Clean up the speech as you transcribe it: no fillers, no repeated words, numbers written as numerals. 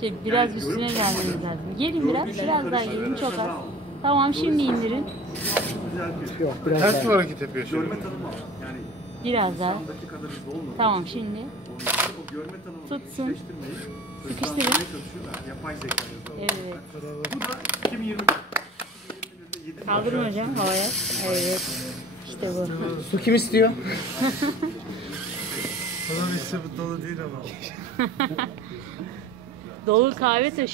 Şey biraz üstüne gelmeniz lazım. Gelin biraz daha gelin, çok az. Tamam, şimdi indirin. Yok, biraz Ters daha. mi hareket yapıyor şimdi? Biraz daha. Tamam, şimdi tutsun. Sıkıştırın. Evet. Kaldırın hocam havaya. Evet. İşte bu. Su kim istiyor? Bana bir dolu değil ama. Dolu kahve taşıyor.